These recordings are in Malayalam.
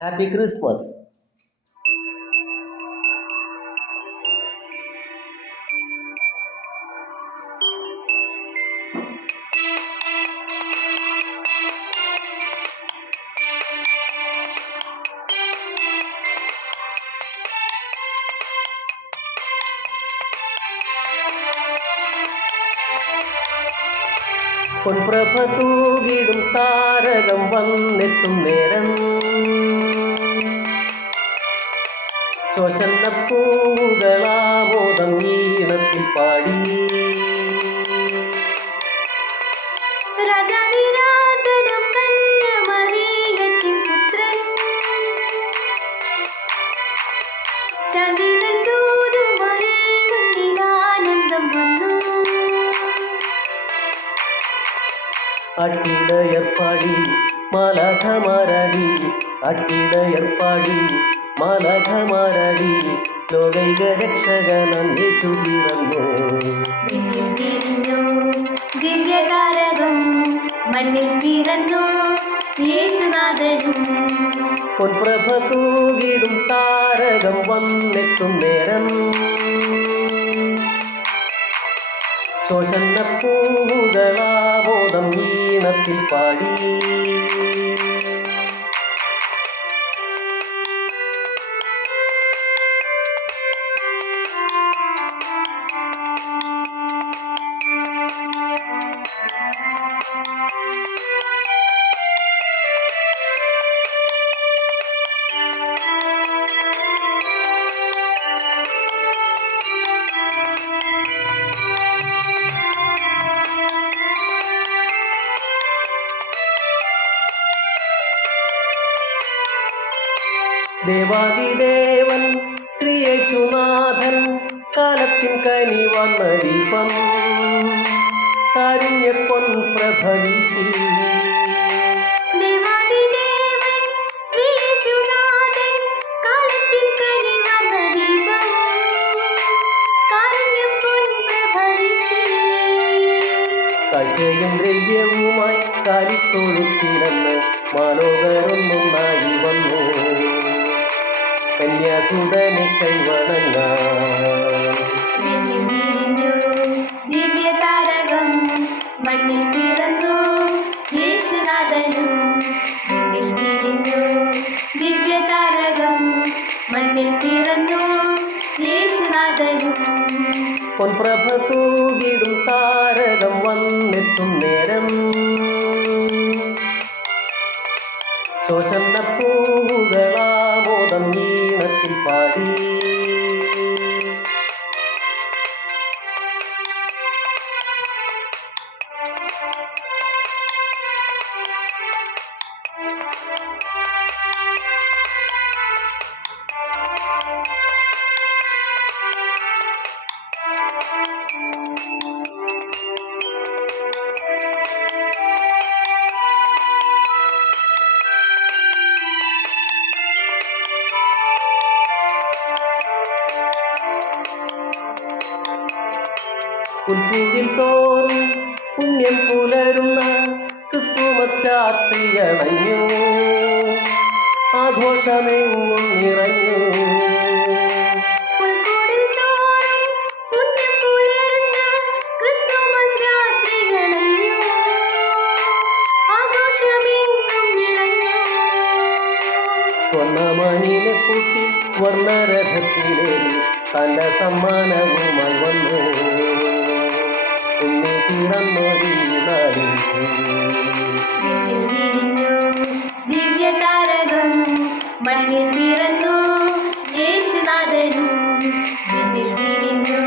Happy Christmas. പൊൻപ്രഭ തൂകിടും താരകം വന്നെത്തും നേരം ശ്വസനപ്പൂവുകളാമോദം ഈണത്തിൽ പാടി രാജാതിരാജനും കന്യമറിയത്തിൻ പുത്രൻ ശാന്തിതൻ ദൂതുമായി മുന്നിലാനന്ദം വന്നു. അട്ടിടയർപ്പാടി മാലാഖമാരാടി അട്ടിടയർപ്പാടി മാലാഖമാരാടി ലോകൈക രക്ഷകനാം യേശു പിറന്നു. വിണ്ണിൽ വിരിഞ്ഞു ദിവ്യതാരകം, മണ്ണിൽ പിറന്നു യേശുനാഥനും. പൊൻപ്രഭ തൂകിടും താരകം വന്നെത്തും നേരം ശ്വസനപ്പൂവുകളാമോദം ഈണത്തിൽ പാടി ദേവാദിദേവൻ ശ്രീയേശുനാഥൻ കാലത്തിൻ കനി വന്ന ദീപം കാരുണ്യപ്പൊൻ പ്രഭവീശി. ദേവാദിദേവൻ ശ്രീയേശുനാഥൻ കാലത്തിൻ കനി വന്ന ദീപം കാരുണ്യപ്പൊൻ പ്രഭവീശി. കാഴ്ചയും ദ്രവ്യവുമായി കാലിത്തൊഴുത്തിലെന്ന് മാലോകരൊന്നൊന്നായി വന്നു കന്യാസുതനെ കൈവണങ്ങാൻ. വിണ്ണിൽ വിരിഞ്ഞു ദിവ്യതാരകം, മണ്ണിൽ പിറന്നു യേശുനാഥനും. വിണ്ണിൽ വിരിഞ്ഞു ദിവ്യതാരകം, മണ്ണിൽ പിറന്നു യേശുനാഥനും. പൊൻപ്രഭ തൂകിടും താരകം വന്നെത്തും നേരം ശ്വസനപ്പൂവുകളാമോദം ഈണത്തിൽ പാടി പുൽപ്പൂവിൽ തോറും പുണ്യം പുലരുന്ന ക്രിസ്തുമസ് രാത്രിയണഞ്ഞു ആഘോഷമെങ്ങും നിറഞ്ഞു. പുൽക്കൂടിൽ തോറും പുണ്യം പുലരുന്ന ക്രിസ്തുമസ് രാത്രികളഞ്ഞു ആഘോഷമെങ്ങും നിറഞ്ഞു. സ്വർണ്ണമണിനെ പൂട്ടി വർണ്ണരഥത്തിലേറി തന്റെ സമ്മാനവുമായി വന്നു ഉണ്ണി പിറന്നൊരീ നാളിൽ. വിണ്ണിൽ വിരിഞ്ഞു ദിവ്യതാരകം, മണ്ണിൽ പിറന്നു യേശുനാഥനും. വിണ്ണിൽ വിരിഞ്ഞു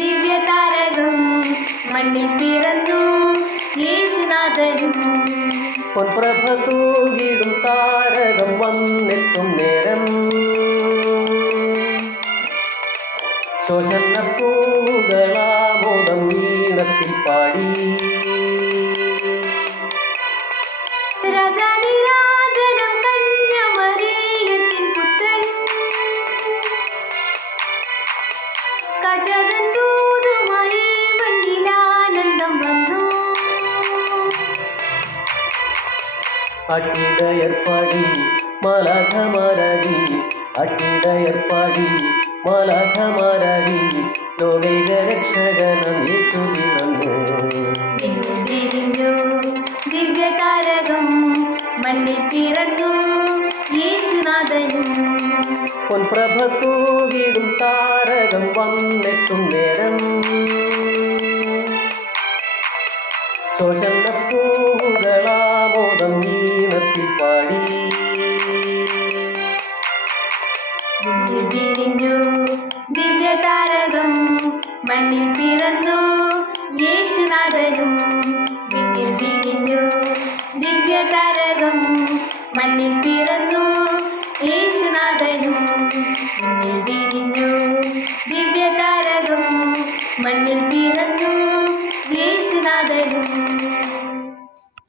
ദിവ്യതാരകം, മണ്ണിൽ പിറന്നു യേശുനാഥനും. പൊൻപ്രഭ തൂകിടും താരകം വന്നെത്തും നേരം ശ്വസനപ്പൂവുകളാമോദം ഈണത്തിൽ പാടി രാജാതിരാജനും കന്യമറിയത്തിൻ പുത്രൻ കാഴ്ചതൻ ദൂതുമായി മുന്നിലാനന്ദം വന്നു. അട്ടിടയർപ്പാടി മാലാഖമാരാടി അട്ടിടയർ പാടി മാലാഖമാരാടി ലോകൈക രക്ഷകനം യേശു പിറന്നു. വിണ്ണിൽ വിരിഞ്ഞു ദിവ്യതാരകം മണ്ണിൽ പിറന്നു യേശുനാഥനും. പൊൻപ്രഭ തൂകിടും താരകം വന്നെത്തും നേരം ശോഷണ പൂവുകളാമോദം ഈണത്തിൽ പാടി. വിണ്ണിൽ വിരിഞ്ഞു ദിവ്യതാരകം മണ്ണിൽ പിറന്നു യേശുനാഥനും. വിണ്ണിൽ വിരിഞ്ഞു